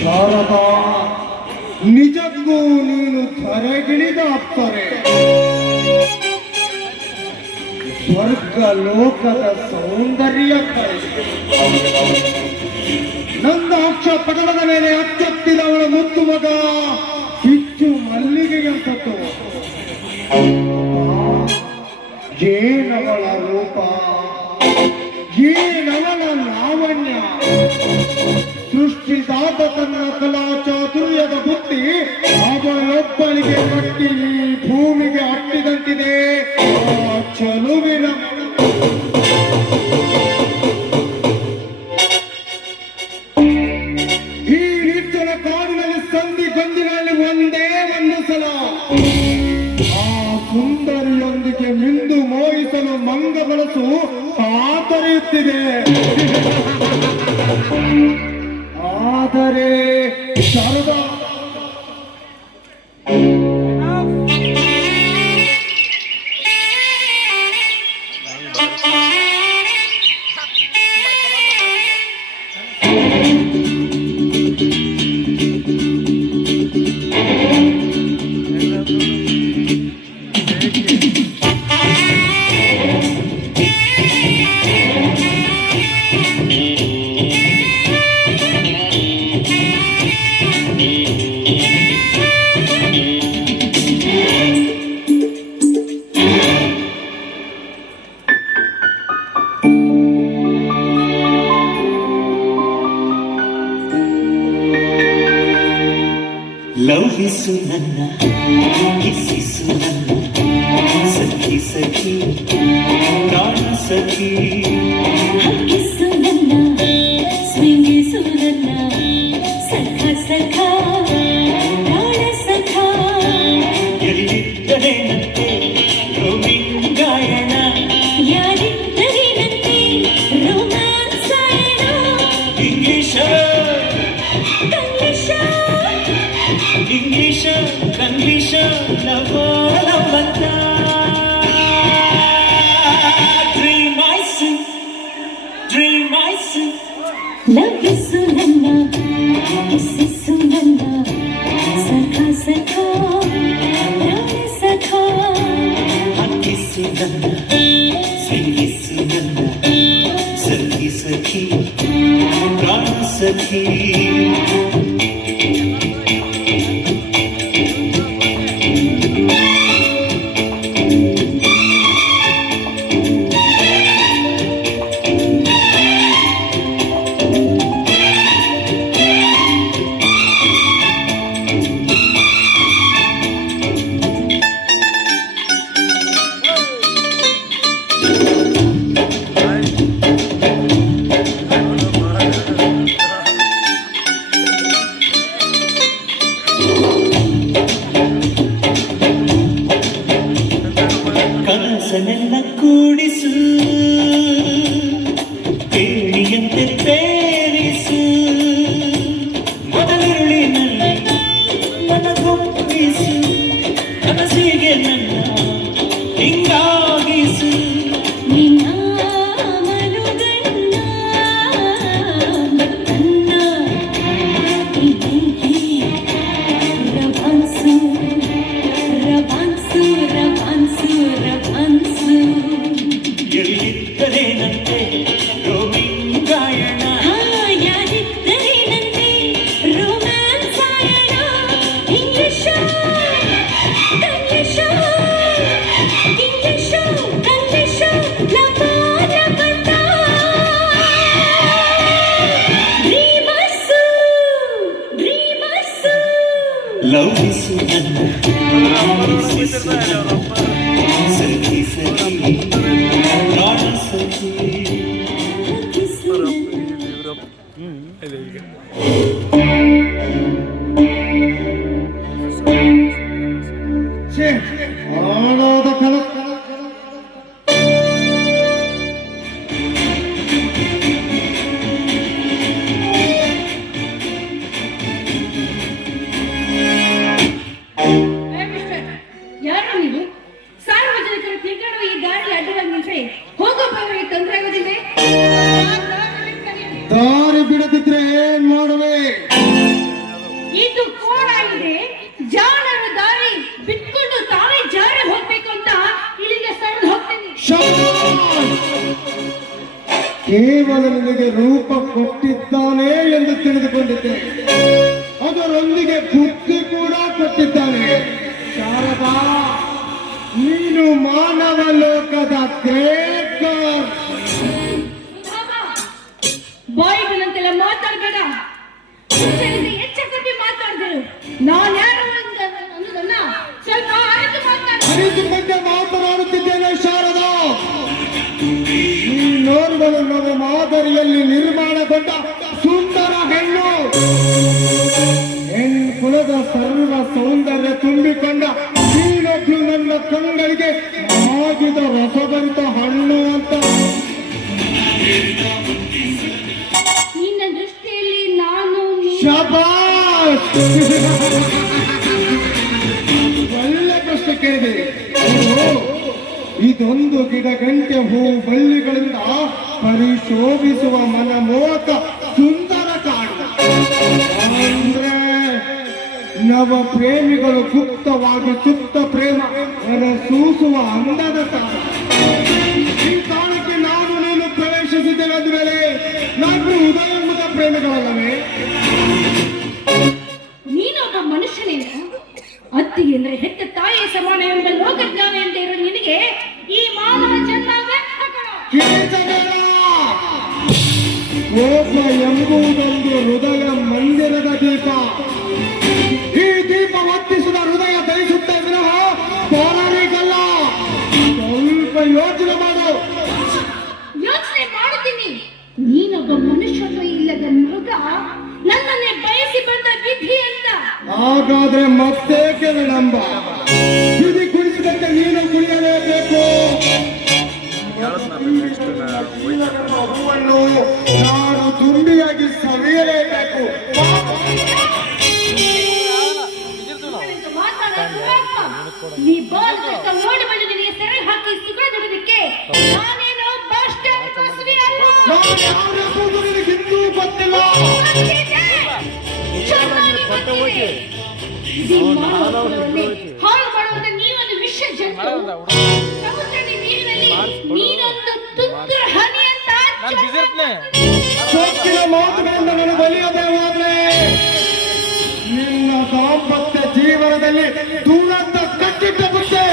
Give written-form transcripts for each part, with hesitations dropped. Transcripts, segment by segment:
ಶಾರದಾ, ನಿಜಕ್ಕೂ ನೀನು ಧರೆಗಿಳಿದ ಅಪ್ಸರೆ. ಸ್ವರ್ಗ ಲೋಕದ ಸೌಂದರ್ಯ ನನ್ನ ಅಕ್ಷ ಪಟಲದ ಮೇಲೆ ಅಚ್ಚೊತ್ತಿದವಳ ಮುತ್ತು ಮಗ ಕಿಚ್ಚು ಮಲ್ಲಿಗೆಯಂತದ್ದು. ಏನವಳ ರೂಪ, ಏನವಳ ಲಾವಣ್ಯ. ಸೃಷ್ಟಿಸಾದ ತನ್ನ ಕಲಾ ಚಾತುರ್ಯದ ಬುದ್ಧಿ ಅವಳೊಬ್ಬಳಿಗೆ ಕಟ್ಟಿ ಭೂಮಿಗೆ ಅಟ್ಟಿದಂತಿದೆ. ಆ ಚಲುವಿನ ಈ ನಿರ್ಜನ ಕಾಡಿನಲ್ಲಿ ಸಂಧಿ ಗೊಂದಿಗಳಲ್ಲಿ ಒಂದೇ ಒಂದು ಸಲ ಆ ಸುಂದರಿಯೊಂದಿಗೆ ಮಿಂದು ಮೋಹಿಸಲು ಮಂಗ ಮನಸ್ಸು ಆತರಿಯುತ್ತಿದೆ. ಆದರೆ ಶಾರದಾ, ಲೌಹಿಸು ನನ್ನ, ಕಿಸಿಸು ನನ್ನ, ಸಖಿ ಸಖಿ ಪ್ರಾಣ ಸಖಿ. ಹಕ್ಕಿಸು ನನ್ನ, ಸ್ವಿಂಗಿಸು ನನ್ನ, ಸಖ ಸಖ ಪ್ರಾಣ ಸಖ. ಎಲ್ಲಿದ್ದರೇನಂತೆ ರೋಮಿಂಗಾಯಣ, ಯಾರಿದ್ದರೇನಂತೆ ರೋಮಾನ್ಸಾಯಣ. ಇಂಗ್ಲಿಷ ಕಂಗ್ಲಿಷ ಇಂಗ್ಲಿಷ ಕಂಗ್ಲಿಷ ನವಲವಂತ. ಡ್ರೀಮ್ ಐಸು, ಡ್ರೀಮ್ ಐಸು. ಲವ್ವಿಸು ನನ್ನ, ಕಿಸಿಸು ನನ್ನ, ಸಖ ಸಖ ಪ್ರಾಣ ಸಖ. ಹಕ್ಕಿಸು ನನ್ನ, ಸ್ವಿಂಗಿಸು ನನ್ನ, ಸಖಿ ಸಖಿ ಪ್ರಾಣ ಸಖಿ. ಕನಸನೆಲ್ಲ ಕೂಡಿಸು, ಕೇಳಿಯಂತೆ ತೇರಿಸು. ಮೊದಲಿರುಳಿನಲ್ಲಿ ನನಗೊಪ್ಪಿಸು, ಕನಸಿಗೆ ನನ್ನ ಹಿಂಗಾಗಿಸು. ನಿನ್ನ ಮನುಗಣ್ಣ ಮತ್ತನ್ನ ಇದಂಗಿ ರಭನ್ಸು ರಭನ್ಸು ರಭನ್ಸು ರಭನ್ಸು. ಎಲ್ಲಿದ್ದರೇನಂತೆ ರೋಮಿಂಗಾಯಣ, ಯಾರಿದ್ದರೇನಂತೆ ರೋಮಾನ್ಸಾಯಣ. ಇಂಗ್ಲಿಷ ಕಂಗ್ಲಿಷ ಇಂಗ್ಲಿಷ ಕಂಗ್ಲಿಷ ಲಪಾಲಪಂತ. ಡ್ರೀಮರ್ಸು ಡ್ರೀಮರ್ಸು. ಲೌಹಿಸು ನನ್ನ, ಕಿಸಿಸು ನನ್ನ, ಸಖಿ ಸಖಿ ಪ್ರಾಣ ಸಖಿ. ಹಕ್ಕಿಸು ಹಾಳಾದ ಕನಸು. ಹೋಗೋ ಬರೋರಿಗೆ ತೊಂದರೆ ಆಗೋದಿಲ್ವೇ? ದಾರಿ ಬಿಡದಿದ್ರೆ ಏನ್ ಮಾಡುವೆ? ಇದು ಕೋಡಾಗಿದೆ. ಜಾಣರು ದಾರಿ ಬಿಟ್ಕೊಂಡು ತಾವೇ ಜಾರಿ ಹೋಗ್ಬೇಕು ಅಂತ ಇಲ್ಲಿಗೆ ಸರಿದು ಹೋಗ್ತೀನಿ. ಶಾಬಾಷ್! ಕೇವಲ ನಿನಗೆ ರೂಪ ಕೊಟ್ಟಿದ್ದಾನೆ ಎಂದು ತಿಳಿದುಕೊಂಡಿದ್ದೆ, ಅದರೊಂದಿಗೆ ಬುದ್ಧಿ ಕೂಡ ಕೊಟ್ಟಿದ್ದಾನೆ. ಶಾರದಾ, ನೀನು ಮಾನವ ಲೋಕದ ಗ್ರೇಟ್ ಗರ್ಲ್. ಬಾಯಿ ಬಂದಂತೆಲ್ಲ ಮಾತಾಡ್ಬೇಡ. ಎಚ್ಚರಿಕೆ ಮಾತಾಡಿದ್ರು. ನಾನು ಯಾರು ಅನ್ನೋದನ್ನ ಸ್ವಲ್ಪ ಅರಿತು ಮಾತಾಡ. ಅರಿತುಕೊಂಡೆ ಮಾತನಾಡುತ್ತಿದ್ದೇನೆ ಶಾರದಾ. ನೋಡುವುದು ನಮ್ಮ ಮಾದರಿಯಲ್ಲಿ ನಿರ್ಮಾಣಗೊಂಡ ಸುಂದರ ಹೆಣ್ಣು. ಕುಲದ ಸರ್ವ ಸೌಂದರ್ಯ ತುಂಬಿಕೊಂಡ ನೀನೊಬ್ಳು ನನ್ನ ಕಣ್ಗಳಿಗೆ ಆಗಿದ ರಸಭರಿತ ಹಣ್ಣು ಅಂತ. ನಿನ್ನ ದೃಷ್ಟಿಯಲ್ಲಿ ನಾನು ಶಬಾಷ್! ಒಳ್ಳೆ ಪ್ರಶ್ನೆ ಕೇಳಿದೆ. ಇದೊಂದು ಗಿಡ ಗಂಟೆ ಹೂ ಬಳ್ಳಿಗಳಿಂದ ಪರಿಶೋಭಿಸುವ ಮನಮೋಹಕ ಸುಂದರ ಕಾಡು. ಅಂದ್ರೆ ನವ ಪ್ರೇಮಿಗಳು ಗುಪ್ತವಾಗಿ ಸುಪ್ತ ಪ್ರೇಮ ಹೊರಸೂಸುವ ಅಂದದ ತಾಣ. ಈ ತಾಣಕ್ಕೆ ನಾನು ನೀನು ಪ್ರವೇಶಿಸಿದ್ದೇನೆ ಅಂದ್ಮೇಲೆ ನಾವು ಉದಯೋನ್ಮುಖ ಪ್ರೇಮಿಗಳಲ್ಲವೇ? ನೀನೊಬ್ಬ ಮನುಷ್ಯನೇನ? ಅತ್ತಿಗೆ ಅಂದ್ರೆ ಹೆತ್ತ ತಾಯಿಯ ಸಮಾನ ಎಂಬ ಲೋಕಜ್ಞಾನ ಅಂತ ಇರೋ ನಿನಗೆ ಈ ಮಾನವ ಜನ್ಮ ವ್ಯರ್ಥ ಕಣೋ. ಕೋಪ ಎಂಬುದೊಂದು ಹೃದಯ ಮಂದಿರದ ದೀಪ. ಈ ದೀಪ ಹೊತ್ತಿಸಿದ ಹೃದಯ ದಹಿಸುತ್ತೆ ವಿನಃ ಪೌರಾಣಿಕಲ್ಲ. ಸ್ವಲ್ಪ ಯೋಚನೆ ಮಾಡು. ಯೋಚನೆ ಮಾಡುತ್ತೀನಿ. ನೀನೊಬ್ಬ ಮನುಷ್ಯತ್ವ ಇಲ್ಲದ ಮೃಗ, ನನ್ನನ್ನೇ ಬಯಸಿ ಬಂದ ವಿಧಿ ಅಂತ. ಹಾಗಾದ್ರೆ ಮತ್ತೇಕೆ ವಿಳಂಬ? ವಿಧಿ ಕುಡಿಸಿದಂತೆ ನೀನು ಕುಡಿಯಲೇಬೇಕು. ಹೂವನ್ನು ನಾನು ತುಂಬಿಯಾಗಿ ಸವಿಯಲೇಬೇಕು. ನೀ ಬಾಲ್ ನೋಡಿ ಬಂದು ನಿನಗೆ ಸೆರೆ ಹಾಕಿ ಸುಗಡದಕ್ಕೆ ನಾನೇನೋ ಬಸ್ ಸ್ಟ್ಯಾಂಡ್ ಬಸ್ವಿ ಅಲ್ಲ. ನಾನು ಯಾರೆಂಬುದು ನಿನಗಿನ್ನೂ ಗೊತ್ತಿಲ್ಲ. ಹಾಳು ಮಾಡುವಂತ ನೀವೊಂದು ವಿಷ ಜಂತು. ಸಮುದ್ರದ ನೀರಿನಲ್ಲಿ ನೀನೊಂದು ತುಂತುರು ಹನಿ ಅಂತ ಸೊಕ್ಕಿನ ಮಾತುಗಳಿಂದ ನನಗೆ ಒಲಿಯದೆ ಹೋದ್ರೆ ನಿನ್ನ ದಾಂಪತ್ಯ ಜೀವನದಲ್ಲಿ ದೂರಂತ ಕಟ್ಟಿಟ್ಟ ಬುದ್ಧಿ.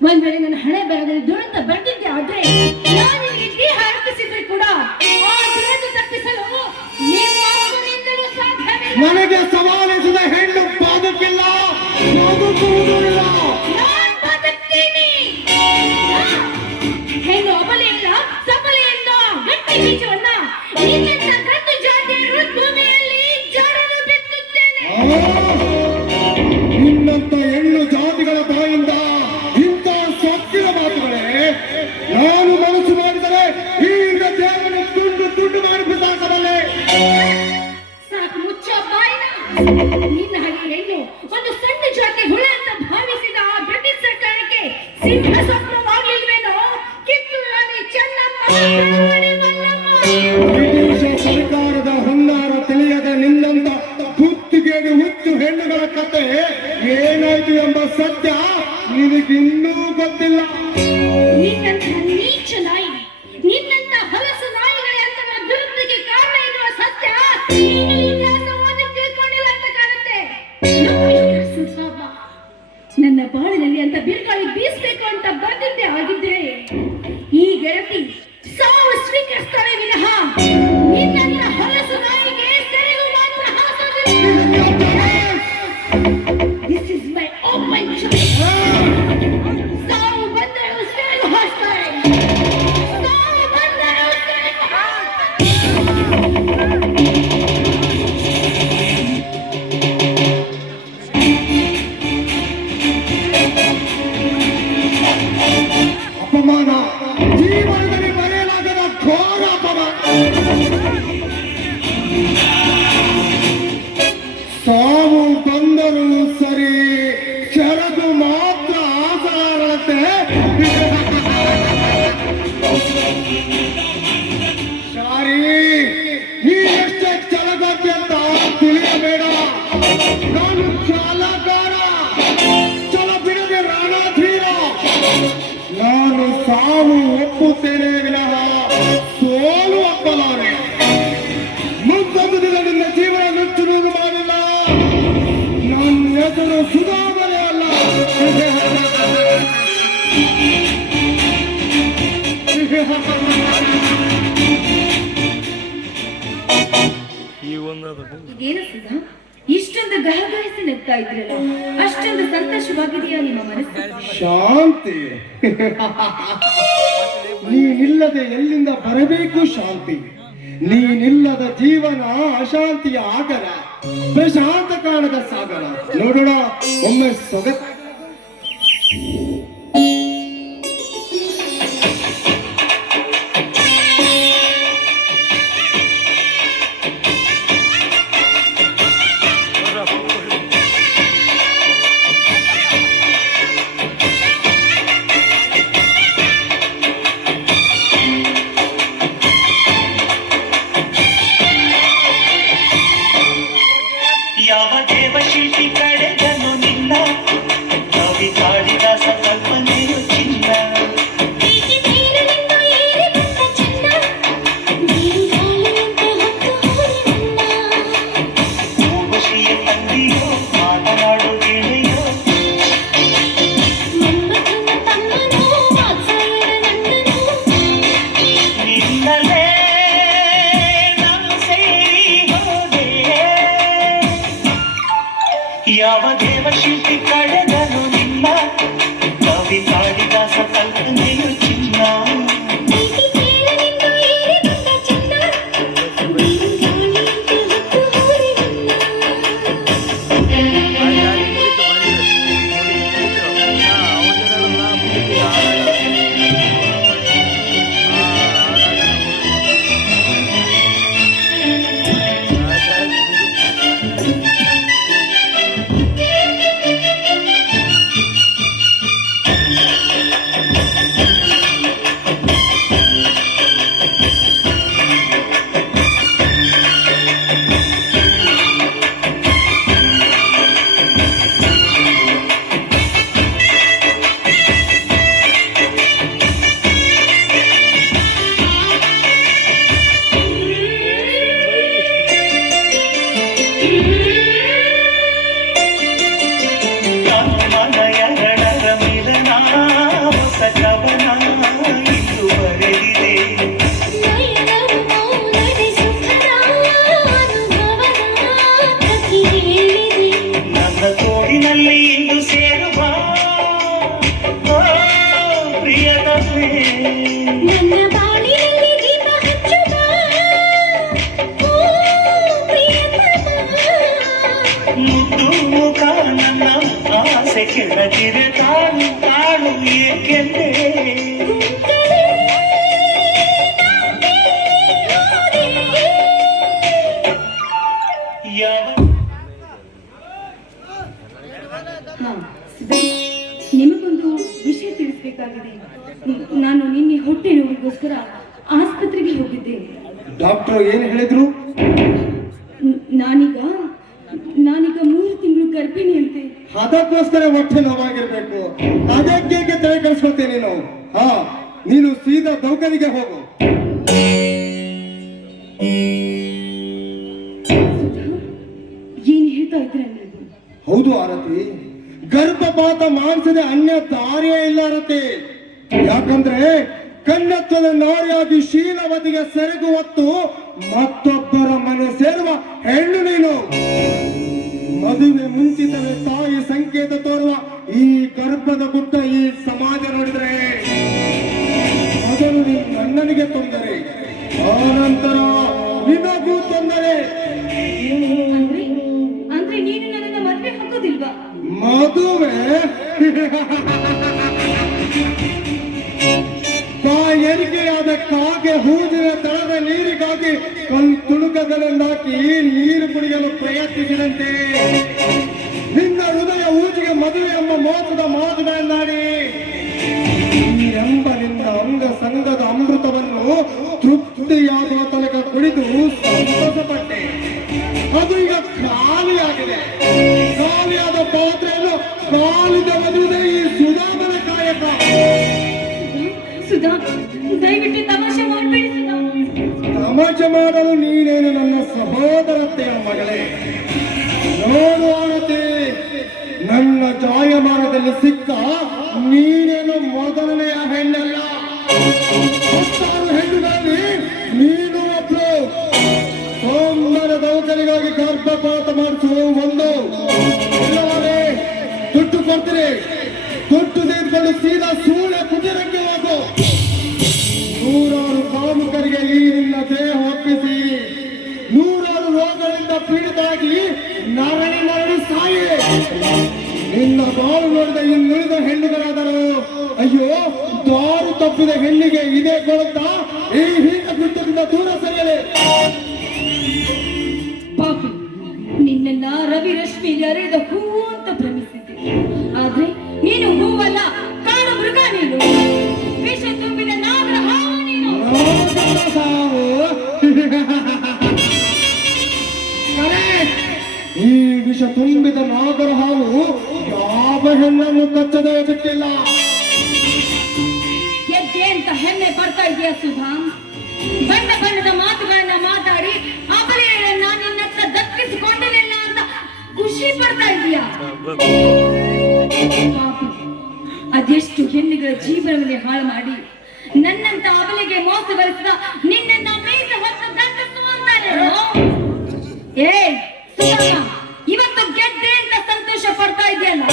ಒಂದ್ ವೇಳೆ ನನ್ನ ಹಣೆ ಬರದಲ್ಲಿ ದುರಂತ ಬರ್ತಿದ್ದೆ ಆದ್ರೆ ನಾನು ನಿನಗೆ ದೇಹ ಅರ್ಪಿಸಿದ್ರೆ ಕೂಡ ಆ ದುರಂತ ತಪ್ಪಿಸಲು ನಿಮ್ಮನಿಂದಲೂ ಸಾಧ್ಯವಿಲ್ಲ. ನನಗೆ ಸವಾಲಿಸಿದ ಹೆಣ್ಣು ಬದುಕಿಲ್ಲ, ಬದುಕುವುದಿಲ್ಲ. ನಾನ್ ಬದುಕ್ತೀನಿ. ಹೆಣ್ಣು ಅಬಲೆಯಿಂದ ಸಬಲೆಯಿಂದ ಗಟ್ಟಿ ಬೀಜವನ್ನ ನಿನ್ನಂತ ಗಂಡು ಜಾತಿಯ ಋತುಭೂಮಿಯಲ್ಲಿ ಜಡಲು ಬಿತ್ತುತ್ತೇನೆ. ನಿನ್ನಂತ ಹೆಣ್ಣು ಜಾತಿಗಳ ಬಾಯಿಂದ ಇಂಥ ಸೊಕ್ಕಿನ ಮಾತುಗಳೇ? ನಾನು ಮನಸ್ಸು ಮಾಡಿದರೆ ಈಗ ದೇವರನ್ನು ತುಂಡು ತುಂಡು ಮಾಡಿ ಬಿಸಾಕಬಲ್ಲೆ. ಸಾಕು ಮುಚ್ಚ ಬಾಯಿನ. ನಿನ್ನ ಹಾಗೆ ಹೆಣ್ಣು ಒಂದು ಸಣ್ಣ ಜಾತಿ ಹುಳ ಅಂತ ಭಾವಿಸಿದ ಆ ಬ್ರಿಟಿಷ್ ಸರ್ಕಾರಕ್ಕೆ ಸಿಂಹ ಸ್ವಪ್ನವಾಗಲಿಲ್ವೇನೋ? ಕಿತ್ತೂರು ರಾಣಿ ಚೆನ್ನಮ್ಮ, ಕರಾವಳಿ ಮಲ್ಲಮ್ಮ. ಬ್ರಿಟಿಷ ಸರ್ಕಾರದ ಹುನ್ನಾರ ತಿಳಿಯದ ನಿನ್ನಂತ ಕುತ್ತಿಗೆಗೆ ಹುಚ್ಚು ಹೆಣ್ಣುಗಳ ಕತೆ ಏನಾಯ್ತು ಎಂಬ ಸತ್ಯ ನಿನಗಿನ್ನೂ ಗೊತ್ತಿಲ್ಲ. ನಿನ್ನಂಥ ನೀಚ ನಾಯಿ, ನಿನ್ನಂಥ ಹೊಲಸು ನಾಯಿಗಳೇ ಅಂತ ದುರಂತಕ್ಕೆ ಕಾರಣ ಎನ್ನುವ ಸತ್ಯ ನೀನು ಇತಿಹಾಸವನ್ನು ತಿಳ್ಕೊಂಡಿಲ್ಲ ಅಂತ ಕಾಣುತ್ತೆ. ಸುಸಾಬ, ನನ್ನ ಬಾಳಿನಲ್ಲಿ ಅಂತ ಬಿರುಗಾಳಿ ಬೀಸ್ಬೇಕು ಅಂತ ಬಂದಿದ್ದೆ ಆಗಿದ್ರೆ ಈ ಗೆಳತಿ ಸಾವು ಸ್ವೀಕರಿಸ್ತಾಳೆ ವಿನಃ ನಿನ್ನಂಥ ಹೊಲಸು ನಾಯಿಗೆ ಸೆರೆಗೂ ಮಾತ್ರ ಹಾಕೋದಿಲ್ಲ. This is my open choice. ಸಾವು ಬಂದರೂ ಸೆರೆಗೂ ಹಾಕ್ತಾರೆ. ಸಾವು ಬಂದರೂ ಸೆರೆಗೂ ಅಪಮಾನ, ಜೀವನದಲ್ಲಿ ಬರೆಯಲಾಗದ ಘೋರ ಅಪಮಾನ. ಸಾವು ಬಂದರೂ ಸರಿ, ಶರದು ಮಾತ್ರ ಸಾವು ಒಪ್ಪುತ್ತೇನೆ ವಿನಃ ಸೋಲು ಒಪ್ಪಲಾರೆ. ಮುಂದೊಂದು ದಿನ ನಿನ್ನ ಜೀವನ ನುಚ್ಚುನೂರು ಮಾಡಿಲ್ಲ. ನನ್ನ ಹೆಸರು ಸುಧಾಮನೆ ಅಲ್ಲ. ಇದೇನು ಸುಧಾ, ಇಷ್ಟೊಂದು ಗಹಗಹಿಸಿ ನಗ್ತಾ ಇದ್ರಲ್ಲ, ಅಷ್ಟೊಂದು ಸಂತೋಷವಾಗಿದೆಯಾ ನಿಮ್ಮ ಮನಸ್ಸು? ಶಾಂತಿ. ನೀನಿಲ್ಲದೆ ಎಲ್ಲಿಂದ ಬರಬೇಕು ಶಾಂತಿ? ನೀನಿಲ್ಲದ ಜೀವನ ಅಶಾಂತಿಯ ಆಗರ, ಪ್ರಶಾಂತ ಕಾಣದ ಸಾಗರ. ನೋಡೋಣ ಒಮ್ಮೆ ಸೊಗಸ. ಯಾವ ದೇವಶಿಲ್ಪಿ ಕಡೆದನು ನಿನ್ನ ಕವಿ ಕಾಳಿದಾಸ ಕಲ್ಪನೆಯು ಚಿನ್ನ ಊರ್ವಶಿಯ ತಂದೆಯೋ ಮಾತನಾಡು ಗೆಳೆಯೋ ನಿನ್ನಲೇ ನಾನು ಸೇರಿ ಹೋದೆ. ಯಾವ ದೇವಶಿಲ್ಪಿ ಕಳೆದನು ನಿನ್ನ ಕವಿ ಕಾಳಿದಾಸ ಕಲ್ಪನೆಯು ಚಿನ್ನ ಕೆಳಗಿರೆ ತಾಳು ತಾಳು ಏಕೆಂದೇ ನಿಮಗೊಂದು ವಿಷಯ ತಿಳಿಸಬೇಕಾಗಿದೆ. ನಾನು ನಿನ್ನೆ ಹೊಟ್ಟೆ ನೋವಿಗೋಸ್ಕರ ಆಸ್ಪತ್ರೆಗೆ ಹೋಗಿದ್ದೆ. ಡಾಕ್ಟರ್ ಏನು ಹೇಳಿದ್ರು? ನಾನೀಗ 3 ತಿಂಗಳು ಗರ್ಭಿಣಿಯಂತೆ. ಅದಕ್ಕೋಸ್ಕರ ಹೊಟ್ಟೆ ನೋವಾಗಿರ್ಬೇಕು. ಅದಕ್ಕೆ ತಲೆ ಕೆಡಿಸ್ಕೊಳ್ತೇನೆ ನೀನು. ನೀನು ಸೀದಾ ದೌಖಾನಿಗೆ ಹೋಗು. ಏನ್ ಹೇಳ್ತಾ ಇದ್ರ ನೀವು? ಹೌದು ಆರತಿ, ಗರ್ಭಪಾತ ಮಾಡಿಸದ ಅನ್ಯ ದಾರಿಯೇ ಇಲ್ಲ ಆರತಿ. ಯಾಕಂದ್ರೆ ಕನ್ನತ್ವದ ನಾರಿಯಾಗಿ ಶೀಲವತಿಗೆ ಸೆರಗು ಹೊತ್ತು ಮತ್ತೊಬ್ಬರ ಮನೆ ಸೇರುವ ಹೆಣ್ಣು ನೀನು. ಮದುವೆ ಮುಂಚಿತವೇ ತಾಯಿ ಸಂಕೇತ ತೋರುವ ಈ ಗರ್ಭದ ಗುಟ್ಟ ಈ ಸಮಾಜ ನೋಡಿದ್ರೆ ಮೊದಲು ನನ್ನನಿಗೆ ತೊಂದರೆ, ಆನಂತರ ನಿನಗೂ ತೊಂದರೆ. ಅಂದ್ರೆ ನೀನು ನನ್ನ ಮದುವೆ ಹಾಕೋದಿಲ್ವಾ? ಮದುವೆ ಎರಿಕೆಯಾದ ಕಾಗೆ ಹೂದಿನ ತಳದ ನೀರಿಗಾಗಿ ತುಳುಕಗಳನ್ನಾಕಿ ನೀರು ಕುಡಿಯಲು ಪ್ರಯತ್ನಿಸಿದಂತೆ ನಿನ್ನ ಹೃದಯ ಊಜಿಗೆ ಮದುವೆ ಎಂಬ ಮೋಸದ ಮಾತುಗಳನ್ನಾಡಿ ಎಂಬ ನಿನ್ನ ಅಂಗ ಸಂಘದ ಅಮೃತವನ್ನು ತೃಪ್ತಿಯಾಗುವ ತನಕ ಕುಡಿದು ಸಂತೋಷಪಟ್ಟೆ. ಅದು ಈಗ ಖಾಲಿಯಾಗಿದೆ. ಖಾಲಿಯಾದ ಪಾತ್ರೆಯನ್ನು ಕಾಲಿದ ಮದುವೆ ಈ ಸುಧಾಮನ ಕಾಯಕ. ಸುಧಾ, ದಯವಿಟ್ಟು ತಮಾಷೆ ಮಾಡಬೇಡಿ ಸುಧಾ. ತಮಾಷೆ ಮಾಡಲು ನೀನೇನು ನನ್ನ ಸಹೋದರತೆಯ ಮಗಳೇ. ನೋಡು ಆರತಿ, ನನ್ನ ಜಾಯಮಾನದಲ್ಲಿ ಸಿಕ್ಕ ನೀನೇನು ಮೊದಲನೆಯ ಹೆಣ್ಣಲ್ಲ. 10 ಹೆಣ್ಣುಗಳಲ್ಲಿ ನೀನು ಒಬ್ಳು. ಸೋಮರ ದೌಕಲಿಗಾಗಿ ಗರ್ಭಪಾತ ಮಾಡಿಸುವ ಒಂದು. ಇಲ್ಲವಾದ್ರೆ ದುಡ್ಡು ಕೊಡ್ತೀರಿ, ದುಡ್ಡು ತೆಗೆದುಕೊಂಡು ಸೀದಾ ಸೂಳೆ ಕುಟೀರಕ್ಕೆ ಹೋಗು. ನೂರಾರು ಕಾಮುಕರಿಗೆ ಈ ನಿನ್ನ ದೇಹ ಒಪ್ಪಿಸಿ ನೂರಾರು ರೋಗಗಳಿಂದ ಪೀಡಿತಾಗಿ ನರಳಿ ಸಾಯಿ. ನಿನ್ನ ಬಾಳು ನೋಡಿದ ಇನ್ನುಳಿದ ಹೆಣ್ಣುಗಳಾದರು ಅಯ್ಯೋ, ದಾರು ತಪ್ಪಿದ ಹೆಣ್ಣಿಗೆ ಇದೇ ಕೊಡುತ್ತಾ ಈ ಹೀನ ಕೃತ್ಯದಿಂದ ದೂರ ಸರಿಯಲೇ. ಪಾಪಿ, ನಿನ್ನ ರವಿ ರಶ್ಮಿಯಲ್ಲಿ ಅರೆದ ಹೂವು ಅಂತ ಭ್ರಮಿಸಿದ್ದೆ. ಆದ್ರೆ ನೀನು ಹೂವಲ್ಲ, ಕಾಡು ಮೃಗ. ನೀನು ವಿಷ ತುಂಬಿದ ನಾಗರ ಹಾವು. ನೀನು ಸಾವು. ಈ ವಿಷ ತುಂಬಿದ ನಾಗರ ಹಾವು ಯಾವ ಹೆಣ್ಣನ್ನು ಕಚ್ಚದೇ ಬಿಟ್ಟಿಲ್ಲ. ಗೆದ್ದೆ ಅಂತ ಹೆಮ್ಮೆ ಪಡ್ತಾ ಇದೆಯಾ ಸುಧಾ? ಬಣ್ಣ ಬಣ್ಣದ ಮಾತುಗಳನ್ನ ಮಾತಾಡಿ ಅಬಲೆಯರನ್ನ ನಿನ್ನತ್ತ ದಕ್ಕಿಸಿಕೊಂಡಿಲ್ಲ ಅಂತ ಖುಷಿ ಪಡ್ತಾ ಇದೆಯಾ? ಪಾಪಿ, ಅದೆಷ್ಟು ಹೆಣ್ಣುಗಳ ಜೀವನವನ್ನೇ ಹಾಳು ಮಾಡಿ ನನ್ನಂತ ಅಬಲೆಗೆ ಮೋಸಗೊಳಿಸಿದ ನಿನ್ನನ್ನ ಮೀಸ ಹೊತ್ತು ದಂಡಿಸುವಂತಾರೆ. ಏ ಸುಧಾ, ಇವತ್ತು ಗೆದ್ದೆ ಅಂತ ಸಂತೋಷ ಪಡ್ತಾ ಇದೆಯಲ್ಲ.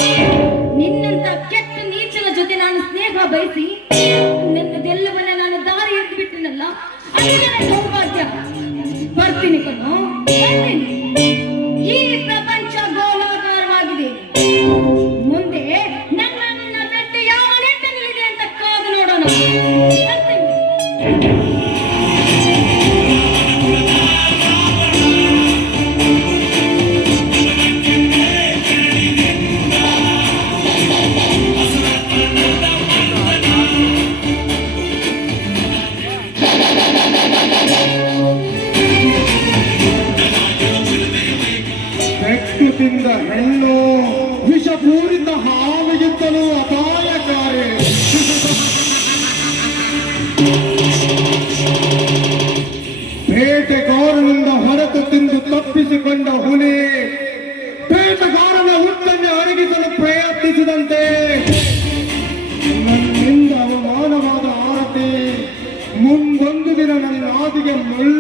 ನಿನ್ನಂತ ಕೆಟ್ಟ ನೀಚನ ಜೊತೆ ನಾನು ಸ್ನೇಹ ಬಯಸಿ ನನ್ನದೆಲ್ಲವನ್ನ ನಾನು ದಾರಿ ಎದ್ದು ಬಿಟ್ಟಿನಲ್ಲ, ಅದು ನನ್ನ ಸೌಭಾಗ್ಯ. ಬರ್ತೀನಿ ಕಣೋ, ಬರ್ತೀನಿ. ಈ ಪ್ರಪಂಚ ಗೋಲಾಕಾರವಾಗಿದೆ. ಮುಂದೆ ನನ್ನ ಬೆಟ್ಟ ಯಾವ ನಿಟ್ಟಿನಲ್ಲಿದೆ ಅಂತ ಕಾದು ನೋಡೋಣ. ಬರ್ತೀನಿ. ಬೆಕ್ಕು ತಿಂದ ಹೆಣ್ಣು ವಿಷಪೂರಿತ ಹಾವಿಗಿಂತಲೂ ಅಪಾಯಕಾರಿ. ಬೇಟೆಗಾರನಿಂದ ಹೊರತು ತಿಂದು ತಪ್ಪಿಸಿಕೊಂಡ ಹುಲಿ ಬೇಟೆಗಾರನ ಹುಟ್ಟನ್ನು ಅಡಗಿಸಲು ಪ್ರಯತ್ನಿಸಿದಂತೆ ನನ್ನಿಂದ ಅವಮಾನವಾದ ಆರತಿ ಮುಂದೊಂದು ದಿನ ನನ್ನ ಆದಿಗೆ ಮುಳ್ಳು